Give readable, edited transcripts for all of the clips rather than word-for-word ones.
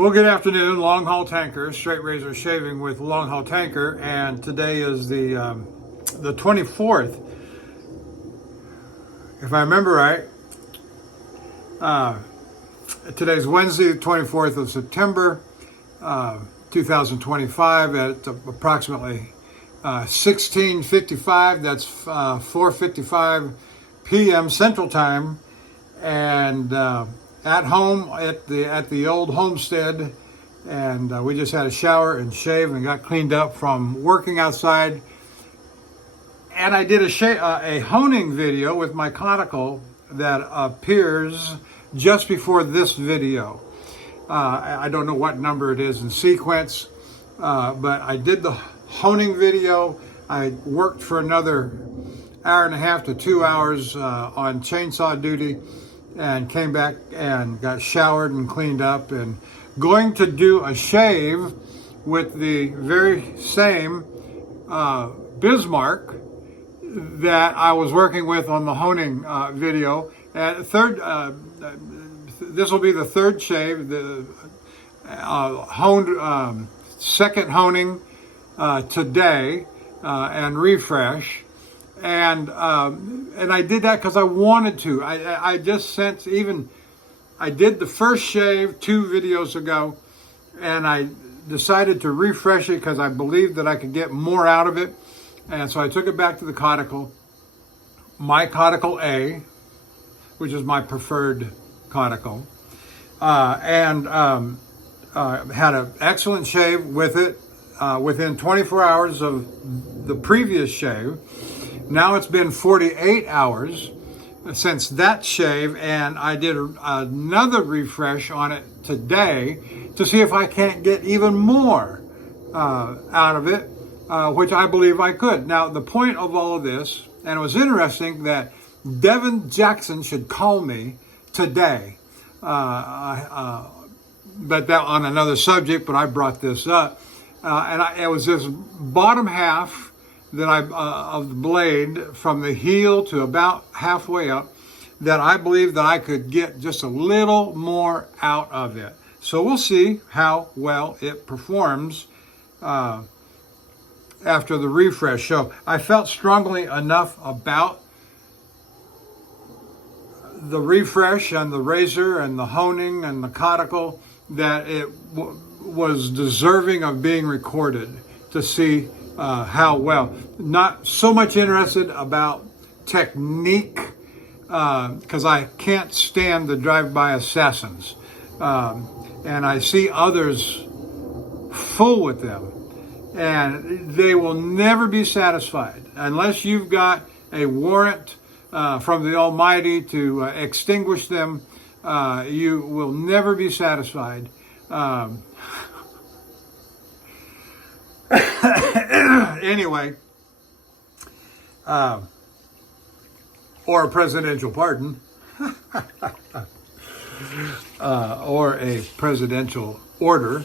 Well, good afternoon, Longhaultanker, straight razor shaving with Longhaultanker, and today is the 24th, if I remember right. Today's Wednesday, the 24th of September, 2025 at approximately 16:55. That's 4:55 p.m. Central Time, and at home at the old homestead, and we just had a shower and shave and got cleaned up from working outside. And I did a honing video with my conical that appears just before this video. I don't know what number it is in sequence, but I did the honing video. I worked for another hour and a half to 2 hours on chainsaw duty, and came back and got showered and cleaned up, and going to do a shave with the very same Bismarck that I was working with on the honing video. This will be the third shave, the second honing today, and refresh. And I did that because I wanted to. I just sensed, I did the first shave 2 videos ago, and I decided to refresh it because I believed that I could get more out of it. And so I took it back to the conical, my conical A, which is my preferred conical, and had an excellent shave with it within 24 hours of the previous shave. Now it's been 48 hours since that shave, and I did another refresh on it today to see if I can't get even more out of it, which I believe I could. Now, the point of all of this, and it was interesting that Devin Jackson should call me today, but that on another subject, but I brought this up, and it was this bottom half that of the blade from the heel to about halfway up, that I believe that I could get just a little more out of it. So we'll see how well it performs after the refresh. So I felt strongly enough about the refresh and the razor and the honing and the conical that it was deserving of being recorded to see how well. Not so much interested about technique, because I can't stand the drive-by assassins, and I see others full with them, and they will never be satisfied unless you've got a warrant from the Almighty to extinguish them. You will never be satisfied. Anyway, or a presidential pardon, or a presidential order.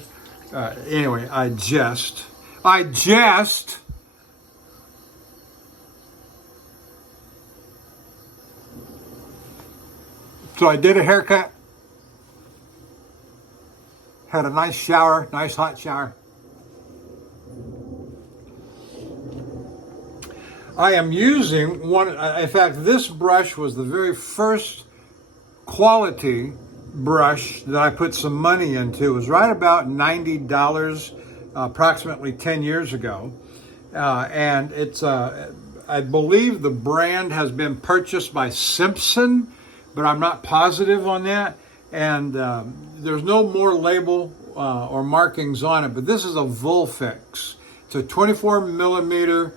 Anyway, I jest. So I did a haircut, had a nice shower, nice hot shower. I am using one, in fact, this brush was the very first quality brush that I put some money into. It was right about $90, approximately 10 years ago. And it's, I believe the brand has been purchased by Simpson, but I'm not positive on that. And there's no more label or markings on it, but this is a Volfix. It's a 24 millimeter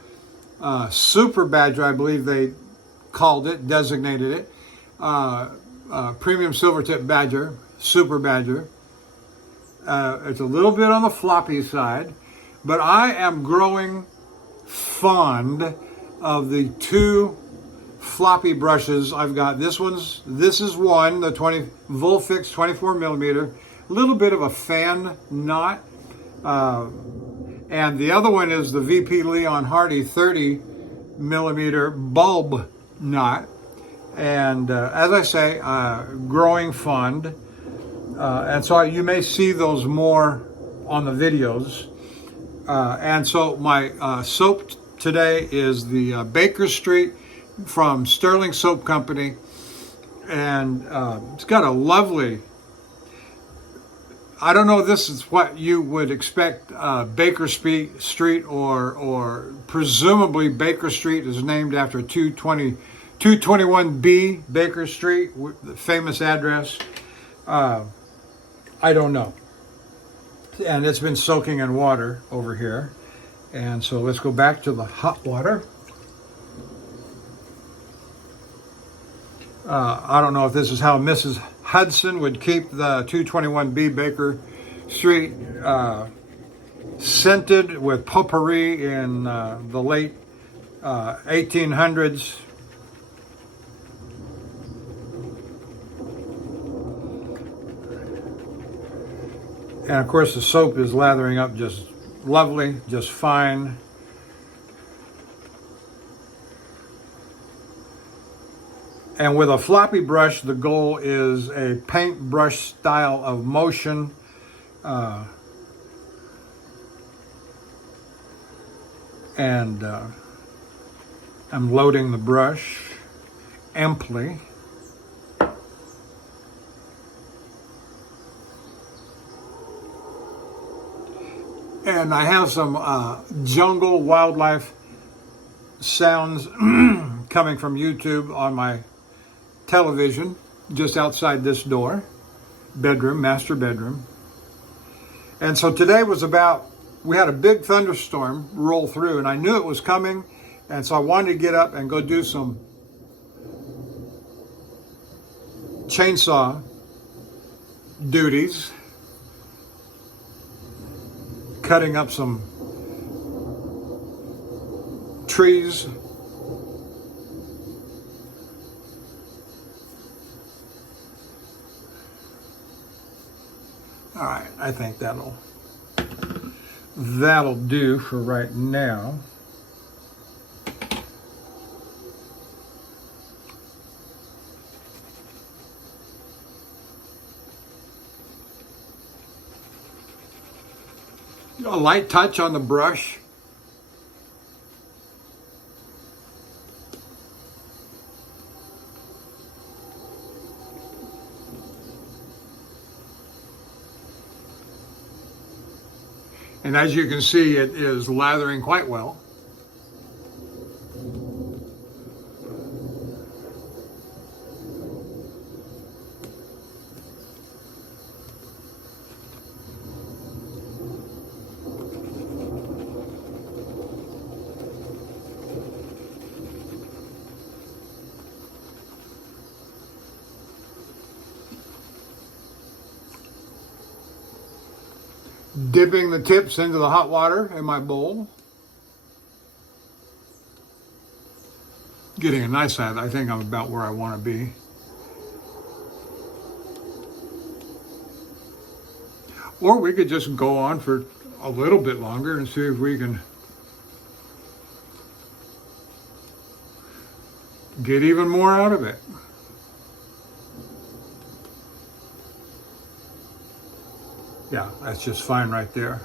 Super Badger, I believe they called it, designated it. Premium silver tip Badger, Super Badger. It's a little bit on the floppy side, but I am growing fond of the 2 floppy brushes I've got. This is one, the Volfix 24 millimeter, a little bit of a fan knot. And the other one is the VP Leon Hardy 30 millimeter bulb knot. And as I say, growing fond. And so you may see those more on the videos. And so my soap today is the Baker Street from Sterling Soap Company. And it's got a lovely, I don't know if this is what you would expect Baker Street or presumably Baker Street is named after 221B Baker Street, the famous address. I don't know. And it's been soaking in water over here. And so let's go back to the hot water. I don't know if this is how Mrs. Hudson would keep the 221B Baker Street scented with potpourri in the late 1800s. And of course the soap is lathering up just lovely, just fine. And with a floppy brush, the goal is a paintbrush style of motion. And I'm loading the brush amply. And I have some jungle wildlife sounds coming from YouTube on my television just outside this door, bedroom, master bedroom. And so today was about, we had a big thunderstorm roll through and I knew it was coming. And so I wanted to get up and go do some chainsaw duties, cutting up some trees. All right, I think that'll do for right now. A light touch on the brush. And as you can see, it is lathering quite well. Dipping the tips into the hot water in my bowl. Getting a nice ad. I think I'm about where I want to be. Or we could just go on for a little bit longer and see if we can get even more out of it. Yeah, that's just fine right there.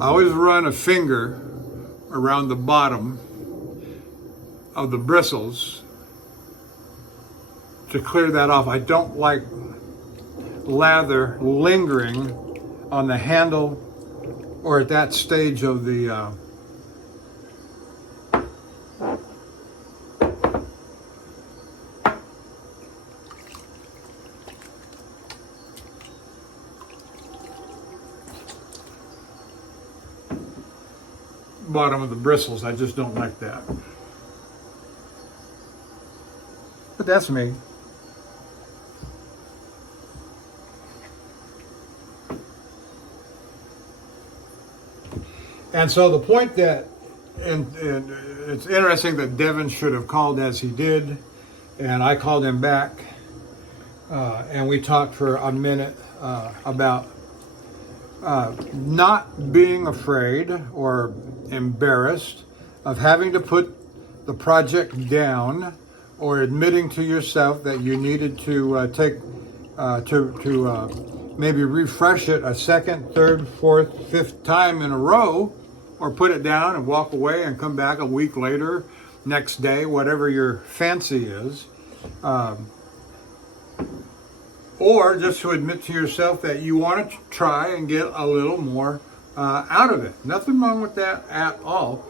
I always run a finger around the bottom of the bristles to clear that off. I don't like lather lingering on the handle or at that stage of the bottom of the bristles. I just don't like that. But that's me. And so the point that, and it's interesting that Devin should have called as he did, and I called him back, and we talked for a minute about not being afraid or embarrassed of having to put the project down or admitting to yourself that you needed to maybe refresh it a second, third, fourth, fifth time in a row, or put it down and walk away and come back a week later, next day, whatever your fancy is. Or just to admit to yourself that you want to try and get a little more out of it. Nothing wrong with that at all.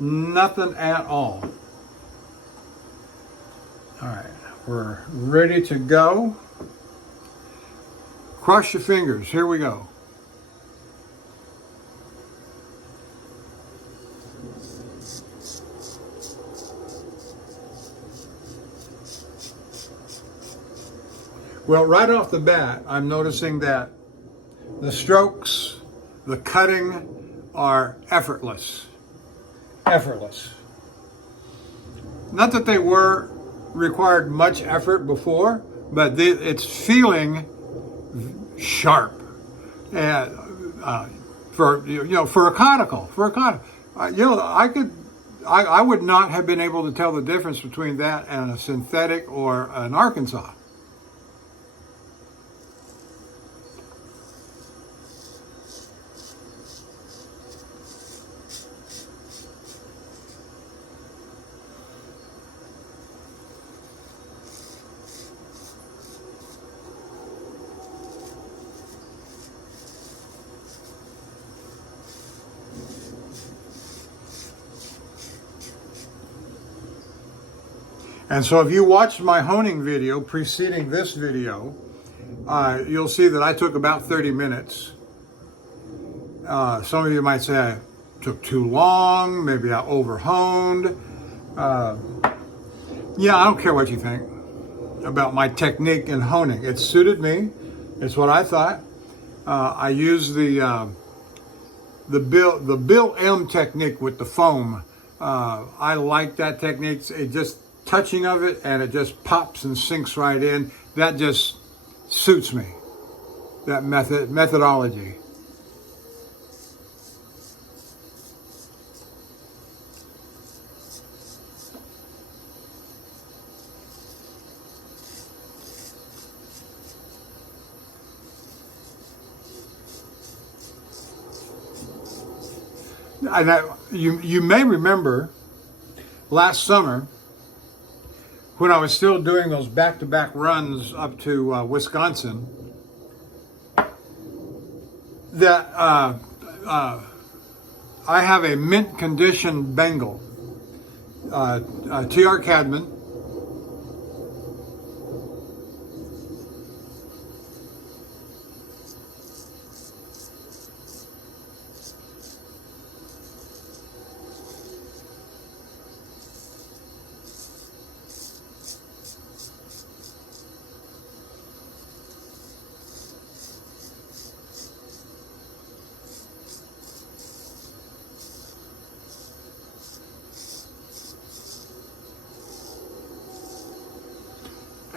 Nothing at all. All right, we're ready to go. Cross your fingers. Here we go. Well, right off the bat, I'm noticing that the strokes, the cutting are effortless. Effortless. Not that they required much effort before, but it's feeling sharp. And for a conical, I would not have been able to tell the difference between that and a synthetic or an Arkansas. And so if you watched my honing video preceding this video, you'll see that I took about 30 minutes. Some of you might say I took too long, maybe I over-honed. Yeah, I don't care what you think about my technique in honing. It suited me. It's what I thought. I used the Bill M technique with the foam. I like that technique. It just touching of it, and it just pops and sinks right in. That just suits me, that methodology. You may remember last summer, when I was still doing those back-to-back runs up to Wisconsin, that I have a mint condition Bengal, TR Cadman,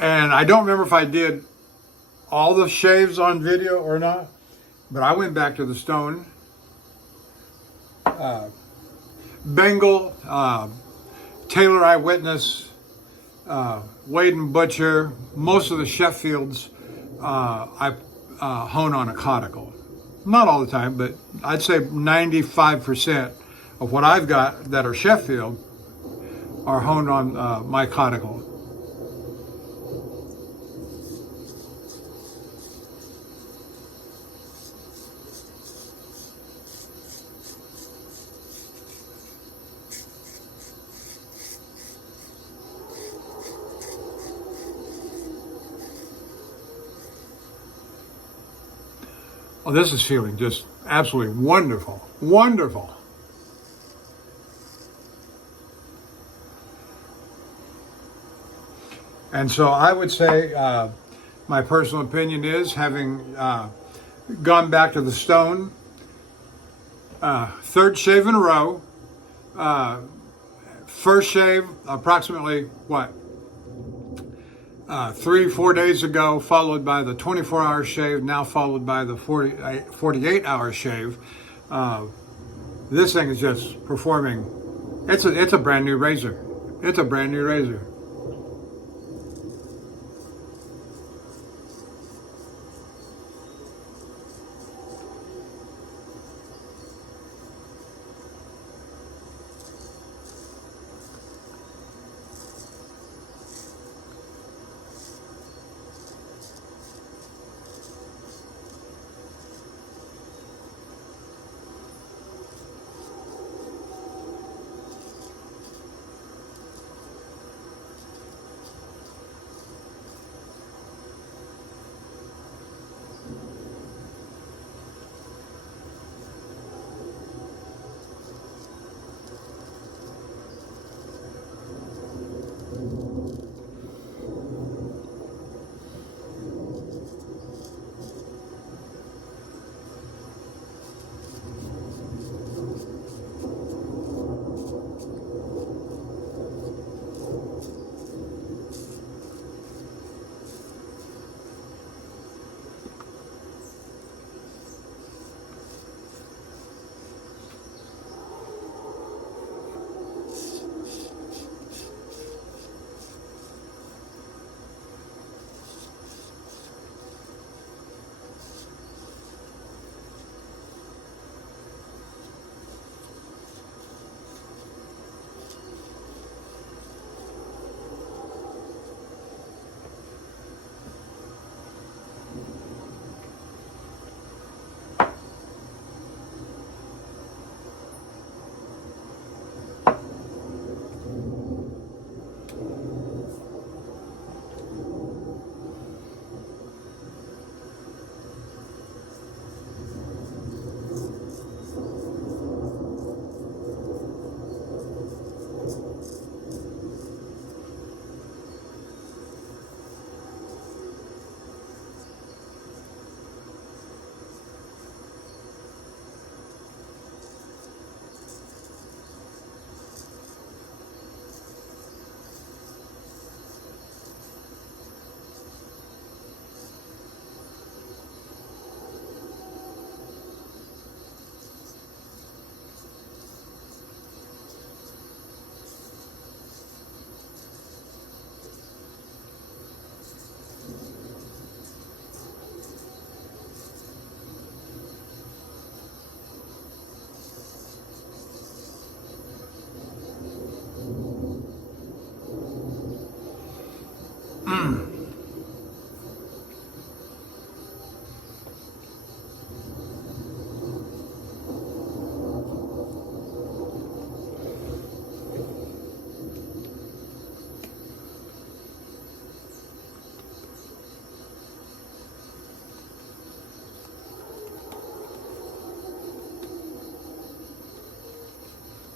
and I don't remember if I did all the shaves on video or not, but I went back to the stone. Bengal, Taylor Eyewitness, Wade and Butcher, most of the Sheffields, I hone on a conical. Not all the time, but I'd say 95% of what I've got that are Sheffield are honed on my conical. Oh, this is feeling just absolutely wonderful, wonderful. And so I would say my personal opinion is, having gone back to the stone, third shave in a row, first shave approximately, 3-4 days ago, followed by the 24-hour shave, now followed by the 48-hour shave. This thing is just performing. It's a brand new razor. It's a brand new razor.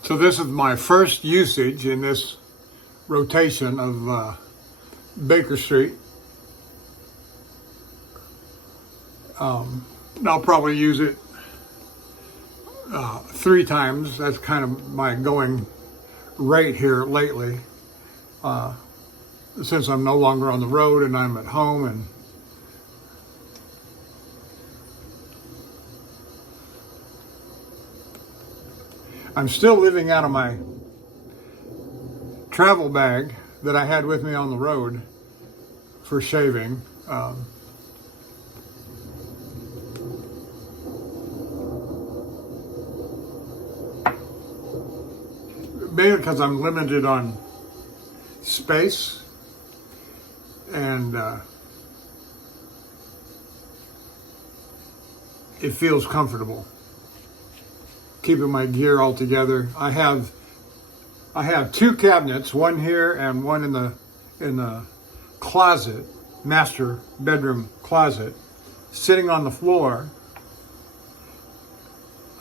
So this is my first usage in this rotation of Baker Street. And I'll probably use it 3 times. That's kind of my going rate here lately. Since I'm no longer on the road and I'm at home, and I'm still living out of my travel bag that I had with me on the road for shaving. Maybe because I'm limited on space, and it feels comfortable keeping my gear all together. I have 2 cabinets, one here and one in the closet, master bedroom closet, sitting on the floor.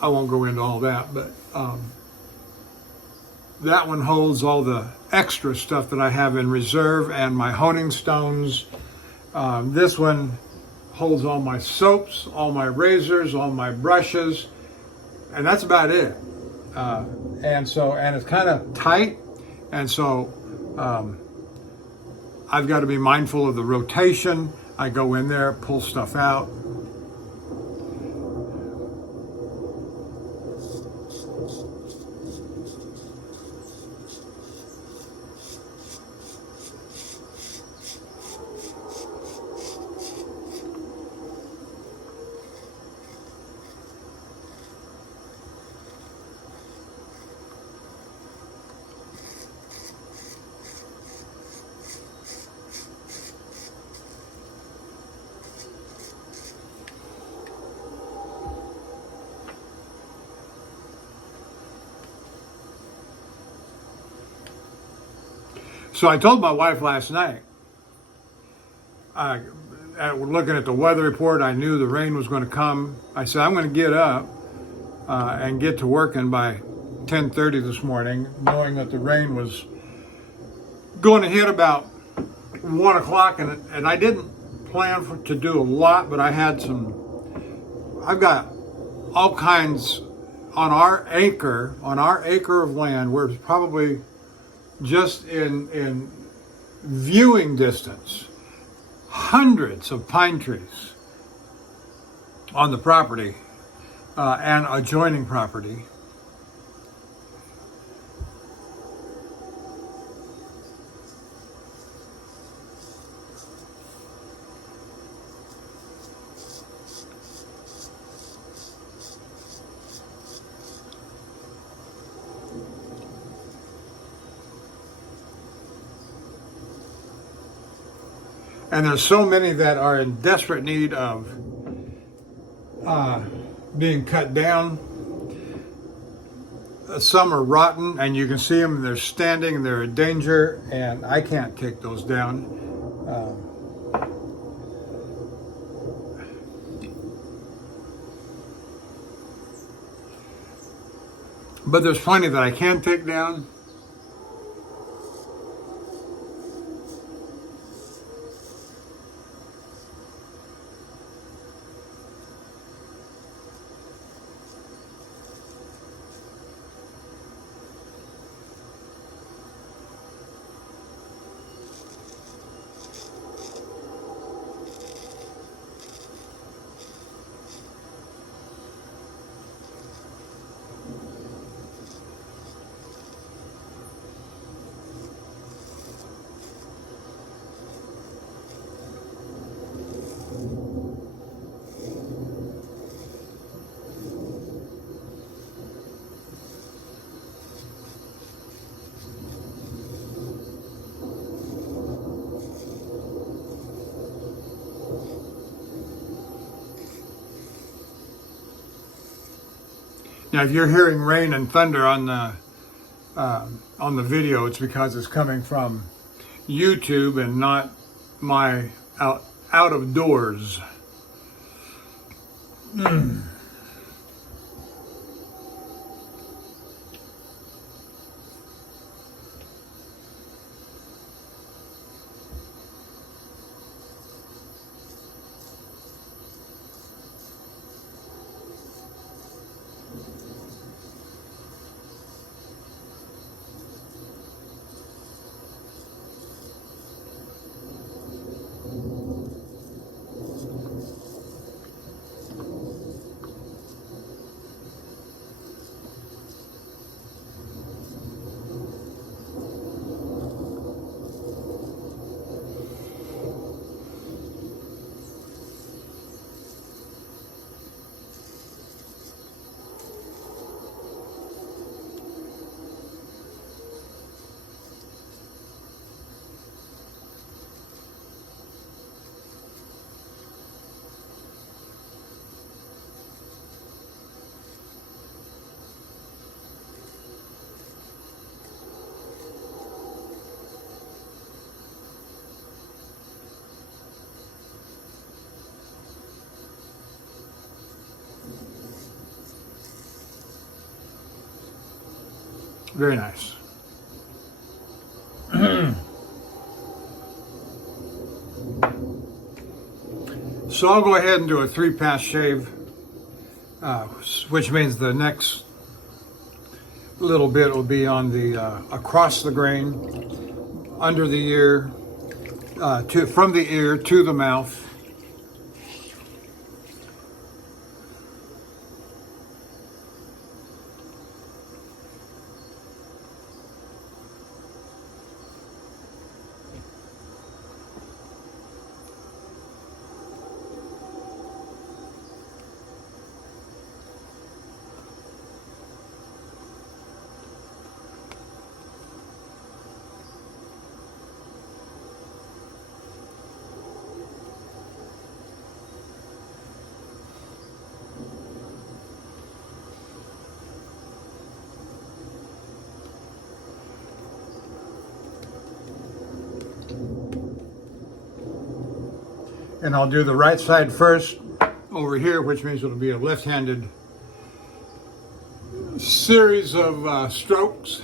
I won't go into all that, but that one holds all the extra stuff that I have in reserve and my honing stones. This one holds all my soaps, all my razors, all my brushes, and that's about it. And it's kind of tight, and so I've got to be mindful of the rotation. I go in there, pull stuff out. So I told my wife last night, looking at the weather report, I knew the rain was going to come. I said, I'm going to get up and get to working by 10:30 this morning, knowing that the rain was going to hit about 1 o'clock, and I didn't plan to do a lot, but I've got all kinds on our acre of land. We're probably just in viewing distance, hundreds of pine trees on the property and adjoining property. And there's so many that are in desperate need of being cut down. Some are rotten, and you can see them. They're standing, and they're in danger, and I can't take those down. But there's plenty that I can take down. Now, if you're hearing rain and thunder on the video, it's because it's coming from YouTube and not my out of doors. Very nice. So I'll go ahead and do a 3-pass shave, which means the next little bit will be on the across the grain, under the ear, from the ear to the mouth. And I'll do the right side first over here, which means it'll be a left-handed series of strokes.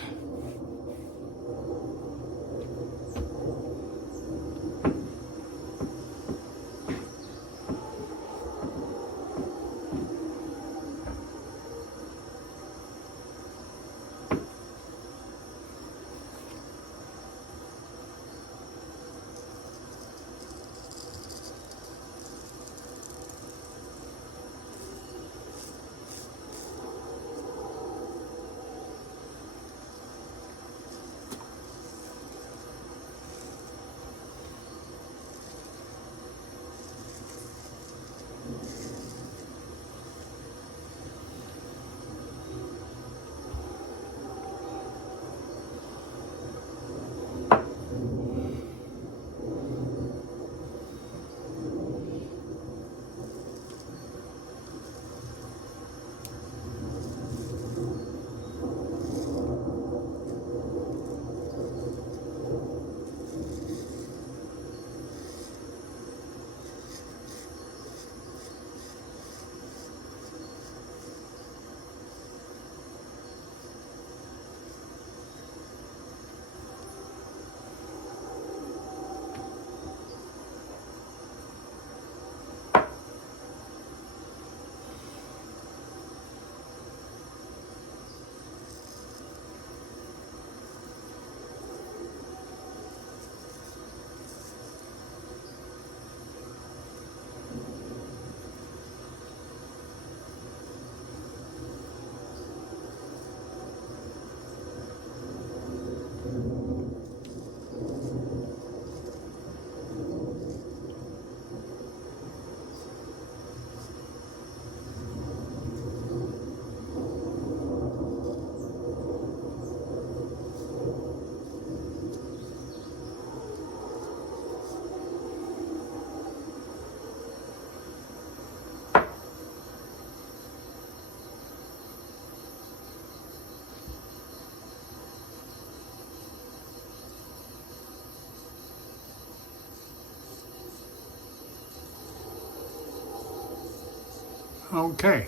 Okay.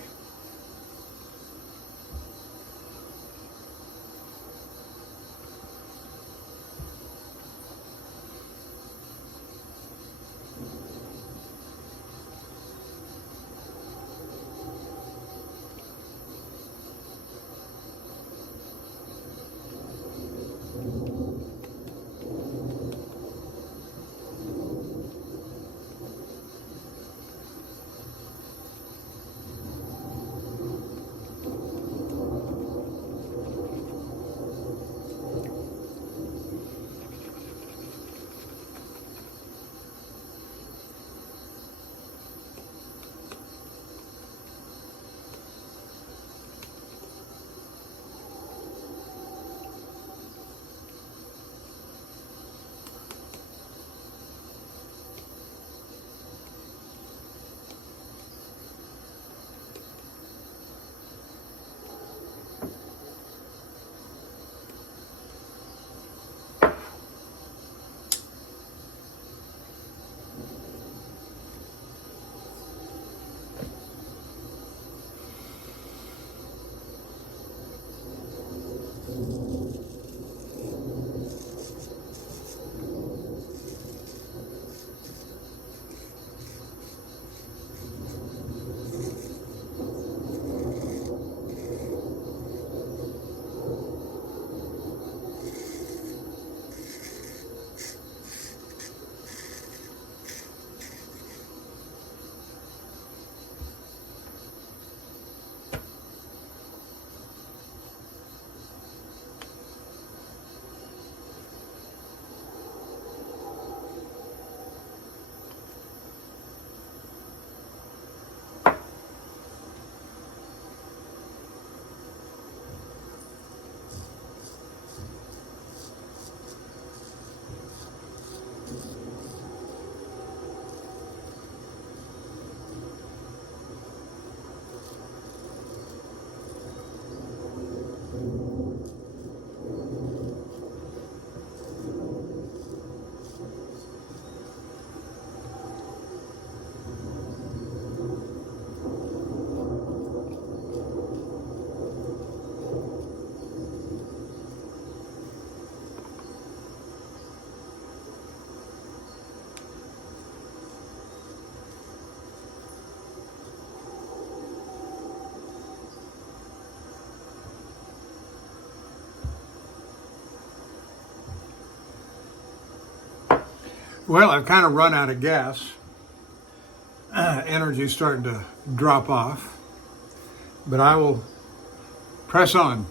Well, I've kind of run out of gas. Energy's starting to drop off, but I will press on.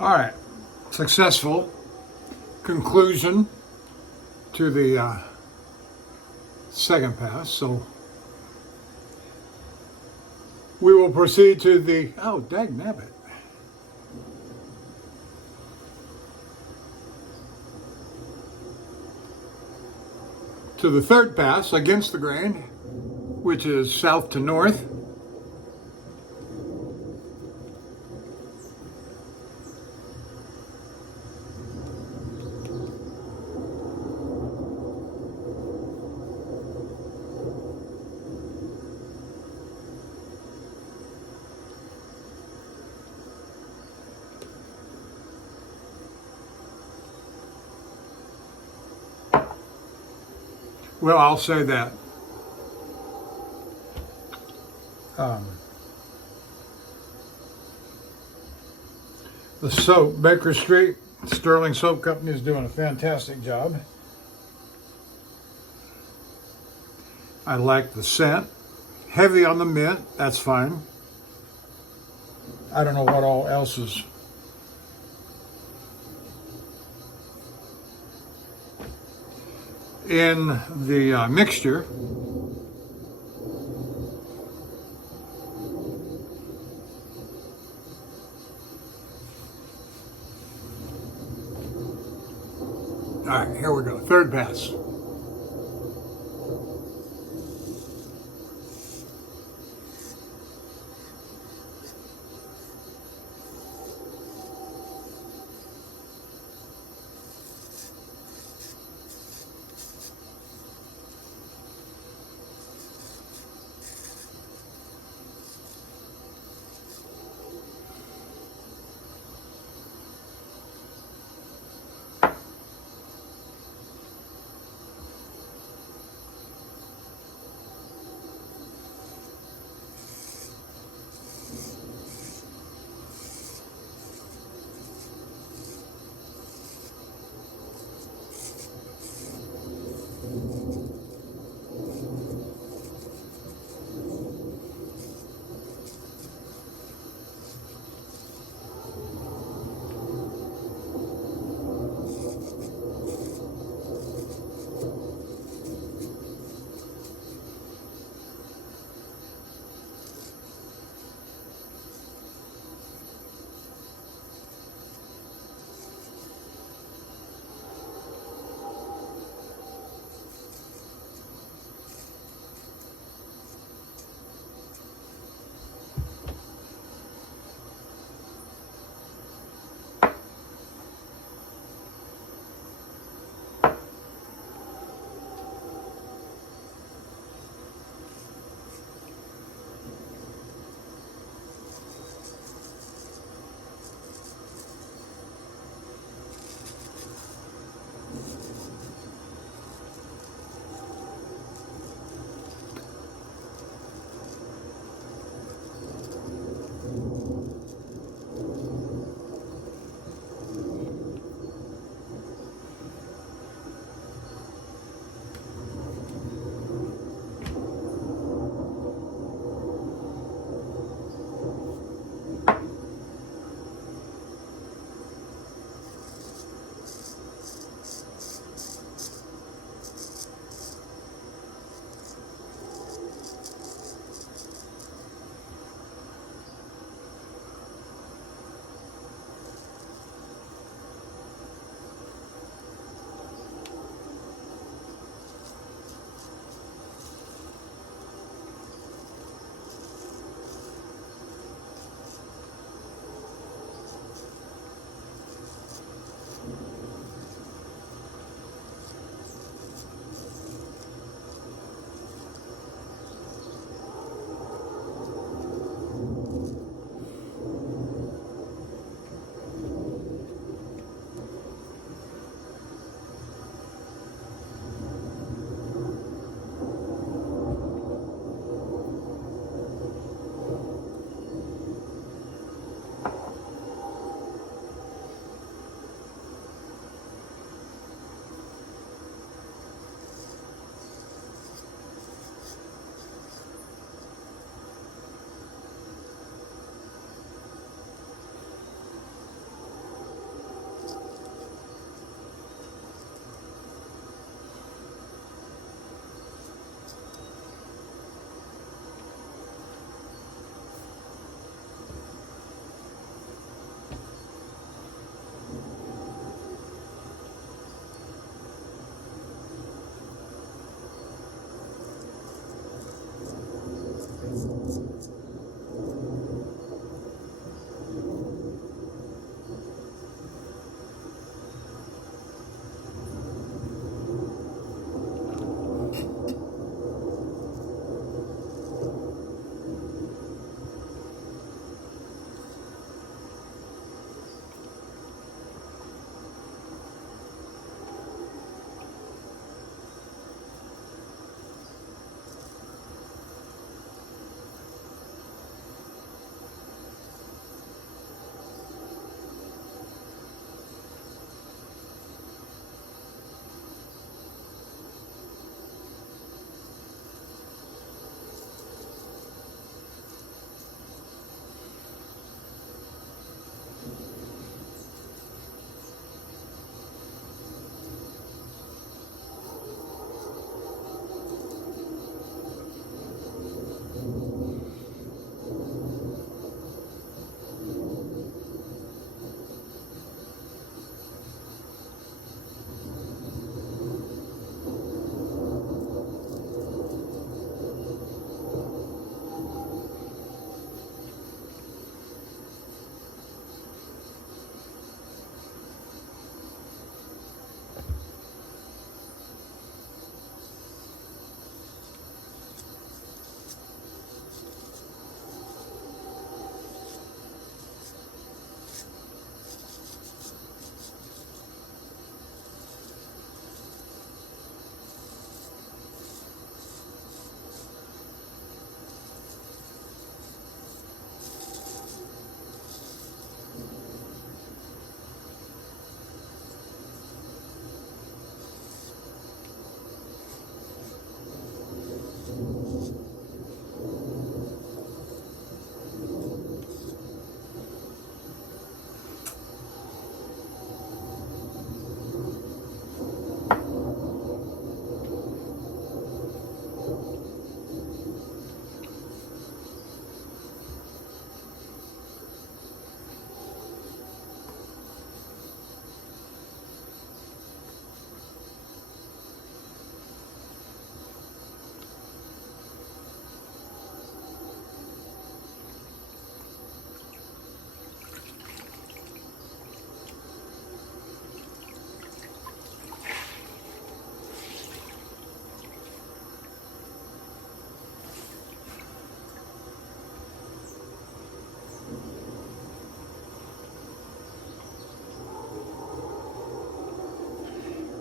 All right, successful conclusion to the second pass. So we will proceed to the, oh, dagnabbit. To the third pass against the grain, which is south to north. Well, I'll say that. The soap, Baker Street, Sterling Soap Company is doing a fantastic job. I like the scent. Heavy on the mint, that's fine. I don't know what all else is in the mixture. All right, here we go. Third pass.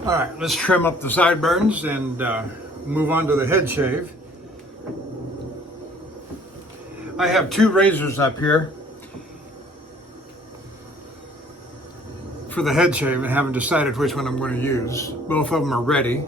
All right, let's trim up the sideburns and move on to the head shave. I have two razors up here for the head shave and haven't decided which one I'm going to use. Both of them are ready.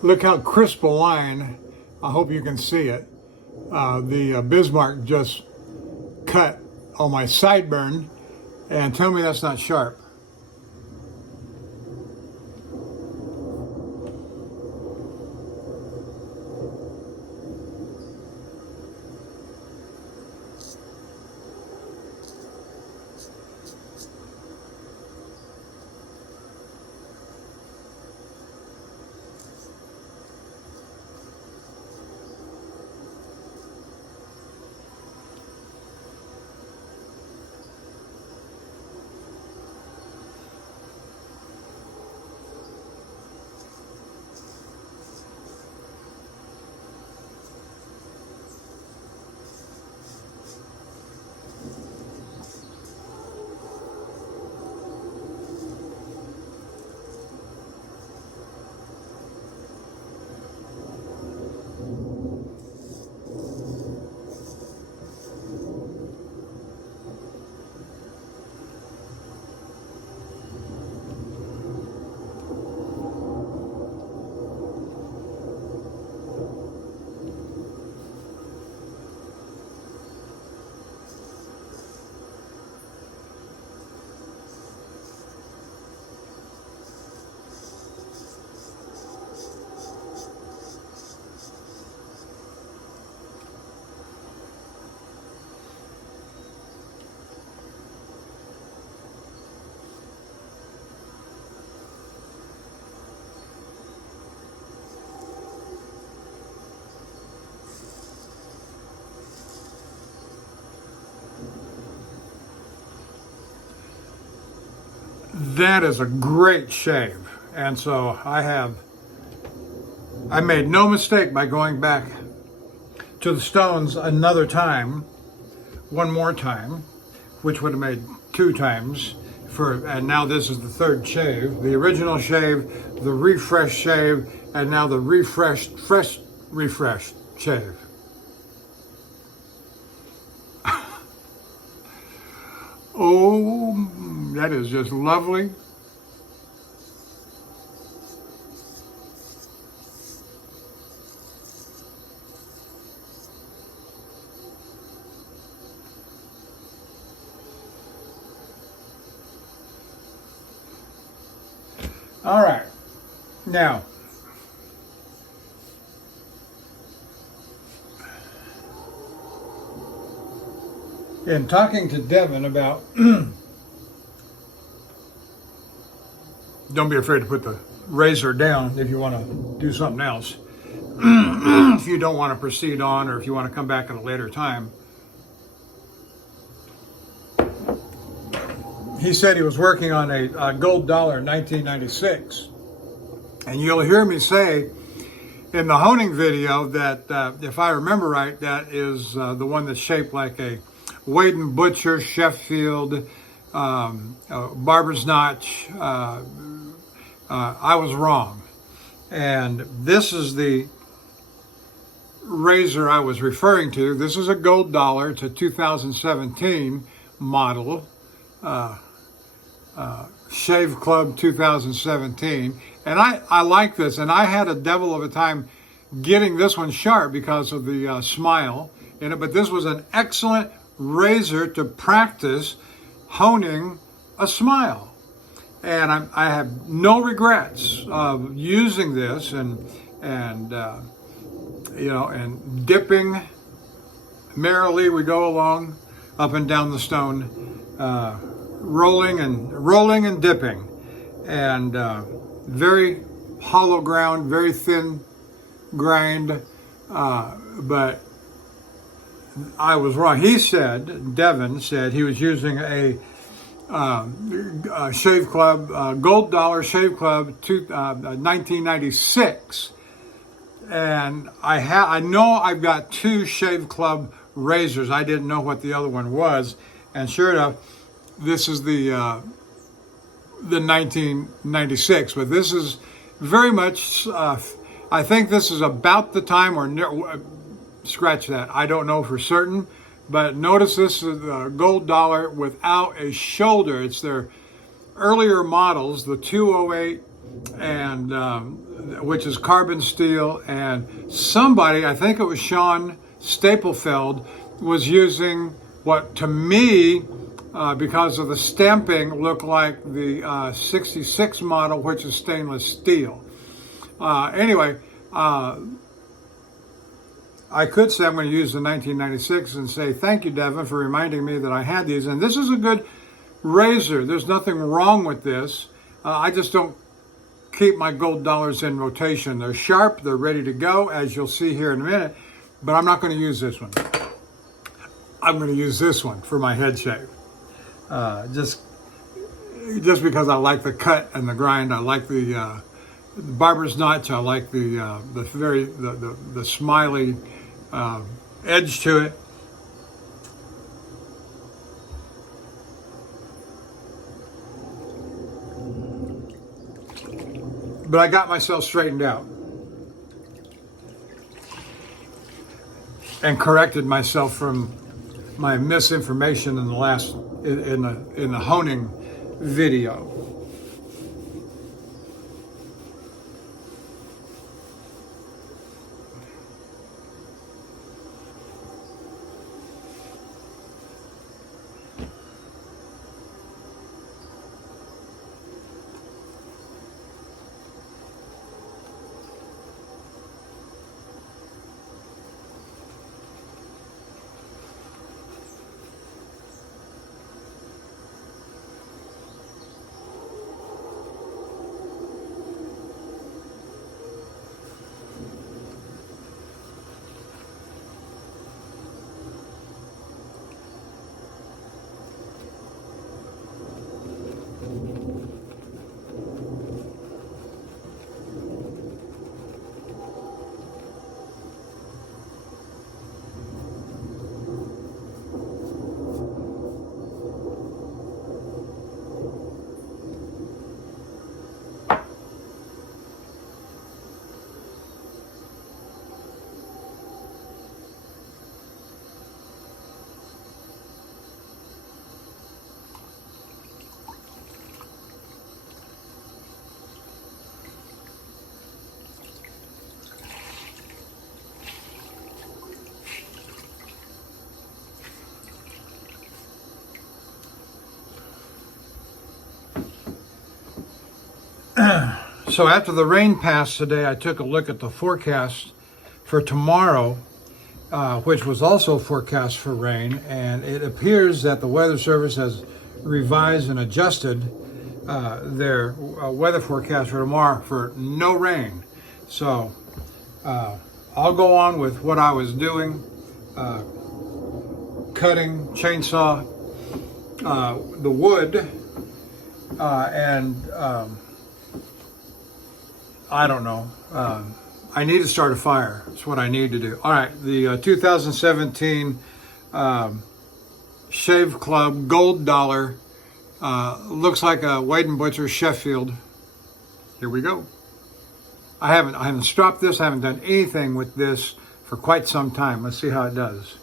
Look how crisp a line. I hope you can see it. The Bismarck just cut on my sideburn, and tell me that's not sharp. That is a great shave. And so I made no mistake by going back to the stones another time, one more time, which would have made 2 times and now this is the 3rd shave. The original shave, the refresh shave, and now the refreshed shave. Oh, that is just lovely. All right, now, in talking to Devin about, don't be afraid to put the razor down if you want to do something else. If you don't want to proceed on, or if you want to come back at a later time. He said he was working on a gold dollar in 1996. And you'll hear me say in the honing video that, if I remember right, that is the one that's shaped like a Wade & Butcher, Sheffield, Barber's Notch. I was wrong. And this is the razor I was referring to. This is a gold dollar. It's a 2017 model. Shave Club 2017, and I like this, and I had a devil of a time getting this one sharp because of the smile in it, but this was an excellent razor to practice honing a smile. and I have no regrets of using this and and dipping merrily we go along up and down the stone, rolling and dipping, and very hollow ground, very thin grind, but I was wrong. Devin said he was using a shave club, Gold Dollar Shave Club, 1996, and I know I've got two Shave Club razors. I didn't know what the other one was, and sure enough, this is the 1996. But this is very much. I think this is about the time, or scratch that. I don't know for certain. But notice this is a Gold Dollar without a shoulder. It's their earlier models, the 208, and which is carbon steel. And somebody, I think it was Sean Staplefeld, was using what to me, because of the stamping, looked like the 66 model, which is stainless steel. Anyway. I could say I'm going to use the 1996 and say, thank you, Devin, for reminding me that I had these. And this is a good razor. There's nothing wrong with this. I just don't keep my Gold Dollars in rotation. They're sharp. They're ready to go, as you'll see here in a minute. But I'm not going to use this one. I'm going to use this one for my head shave. Just because I like the cut and the grind. I like the barber's notch. I like the smiley edge to it. But I got myself straightened out and corrected myself from my misinformation in the last in the honing video. So after the rain passed today, I took a look at the forecast for tomorrow, which was also forecast for rain, and it appears that the Weather Service has revised and adjusted their weather forecast for tomorrow for no rain. So I'll go on with what I was doing, cutting chainsaw the wood, and I don't know. I need to start a fire. That's what I need to do. All right, the 2017 Shave Club Gold Dollar looks like a Wade & Butcher Sheffield. Here we go. I haven't stopped this. I haven't done anything with this for quite some time. Let's see how it does.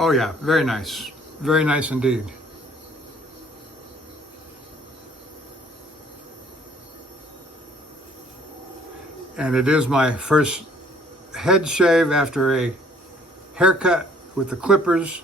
Oh yeah, very nice. Very nice indeed. And it is my first head shave after a haircut with the clippers.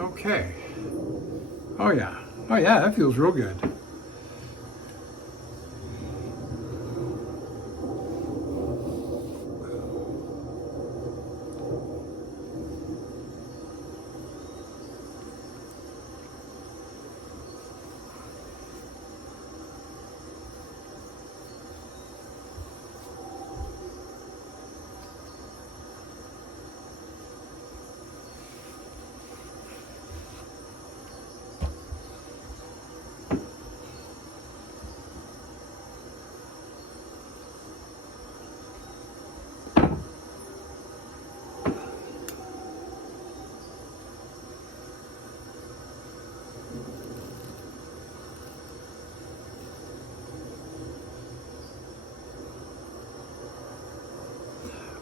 Okay. Oh yeah. Oh yeah, that feels real good.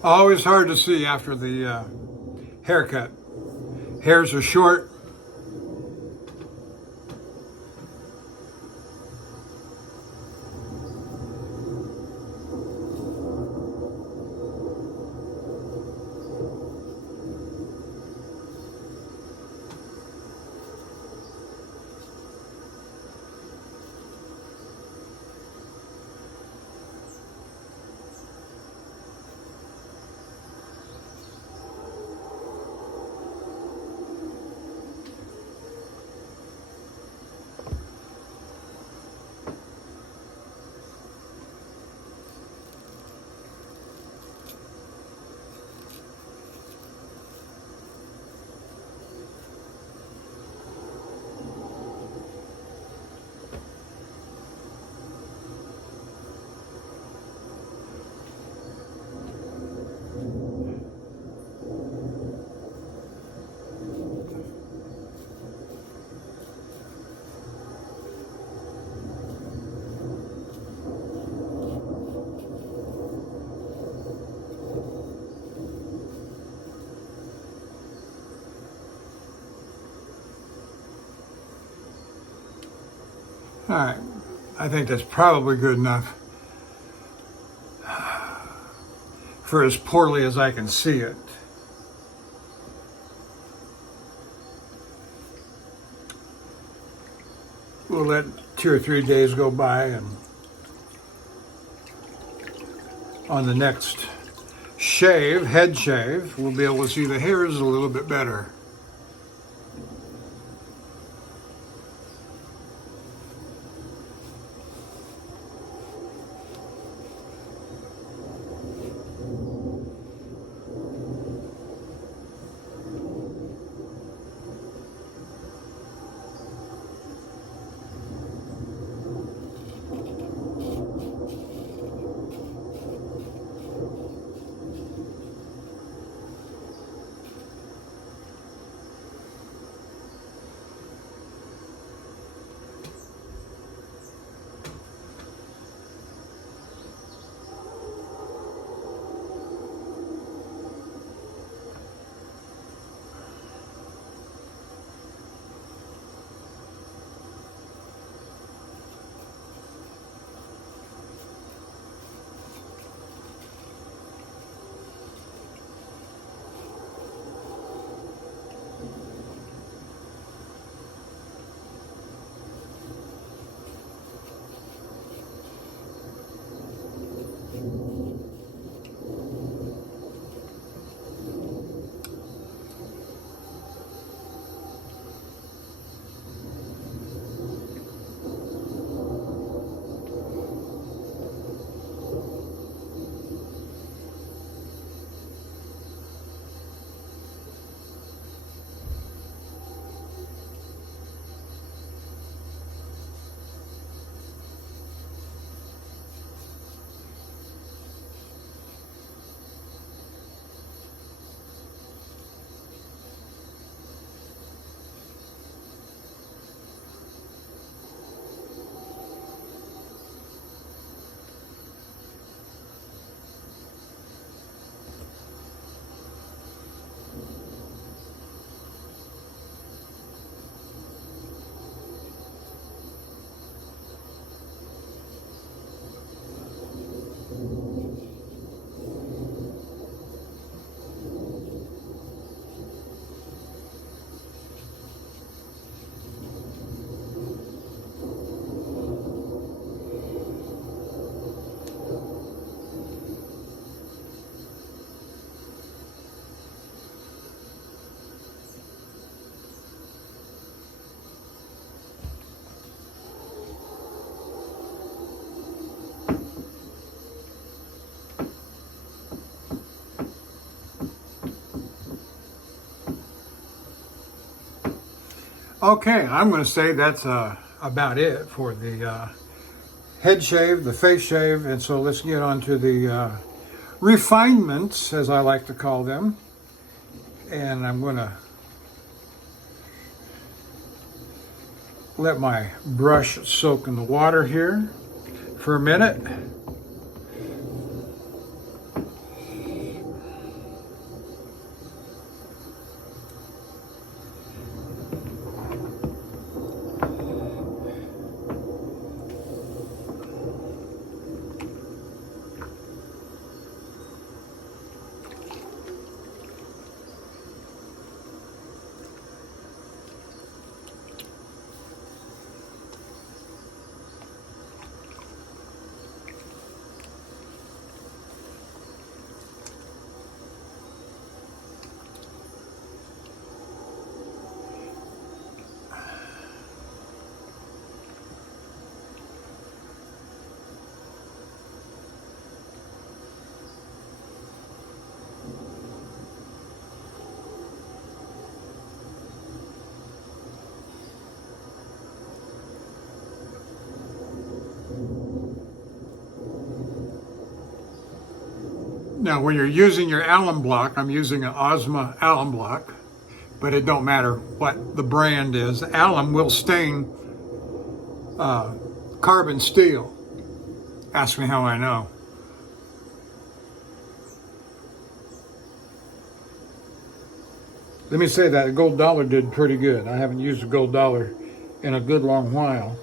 Always hard to see after the haircut. Hairs are short. All right. I think that's probably good enough for as poorly as I can see it. We'll let 2 or 3 days go by, and on the next shave, head shave, we'll be able to see the hairs a little bit better. Okay, I'm going to say that's about it for the head shave, the face shave, and so let's get on to the refinements, as I like to call them. And I'm going to let my brush soak in the water here for a minute. Now, when you're using your alum block, I'm using an Ozma alum block, but it don't matter what the brand is. Alum will stain carbon steel. Ask me how I know. Let me say that a gold dollar did pretty good. I haven't used a gold dollar in a good long while.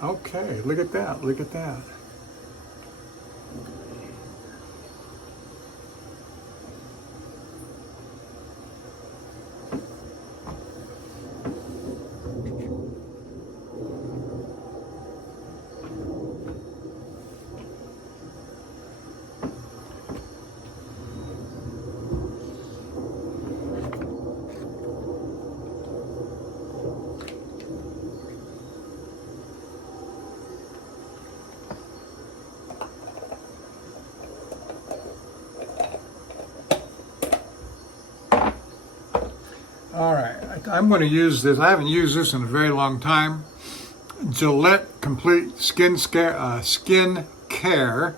Okay, look at that, look at that. All right, I'm going to use this. I haven't used this in a very long time. Gillette Complete Skin Care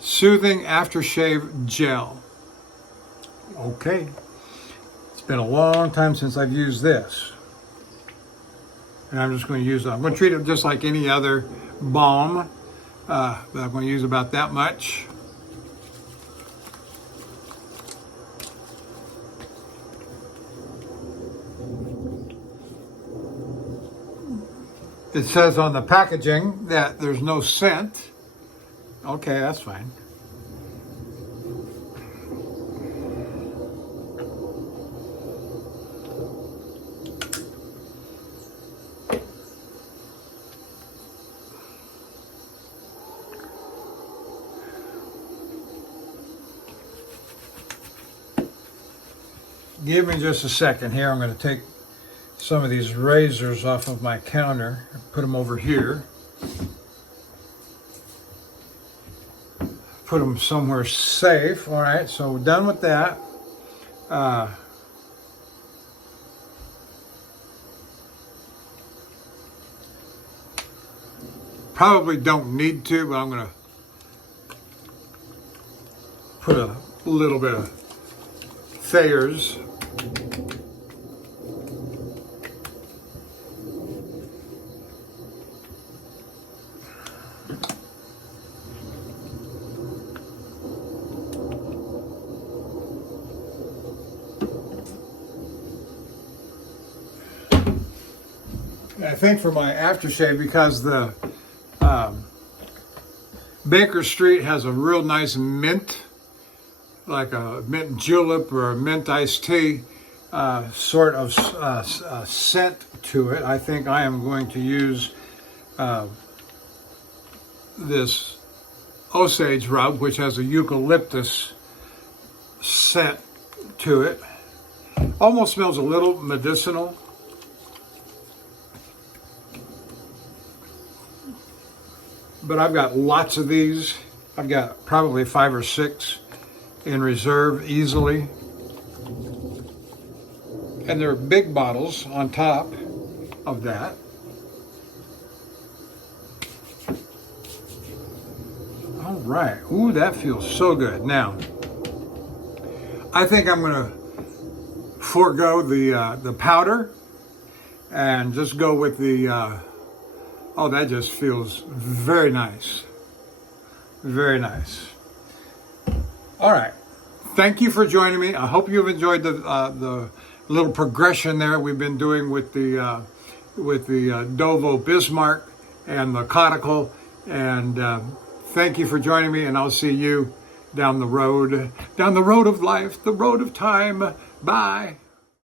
Soothing Aftershave Gel. Okay, it's been a long time since I've used this. And I'm just going to use it. I'm going to treat it just like any other balm. But I'm going to use about that much. It says on the packaging that there's no scent. Okay, that's fine. Give me just a second here. I'm going to take some of these razors off of my counter and put them over here. Put them somewhere safe. All right, so we're done with that. Probably don't need to, but I'm going to put a little bit of Thayer's. I think for my aftershave, because the Baker Street has a real nice mint, like a mint julep or a mint iced tea sort of scent to it. I think I am going to use this Osage rub, which has a eucalyptus scent to it. Almost smells a little medicinal. But I've got lots of these. I've got probably 5 or 6 in reserve easily. And there are big bottles on top of that. All right. Ooh, that feels so good. Now, I think I'm going to forego the powder and just go with the, oh, that just feels very nice. Very nice. All right. Thank you for joining me. I hope you've enjoyed the little progression there we've been doing with the Dovo Bismarck and the conical. And thank you for joining me, and I'll see you down the road of life, the road of time. Bye.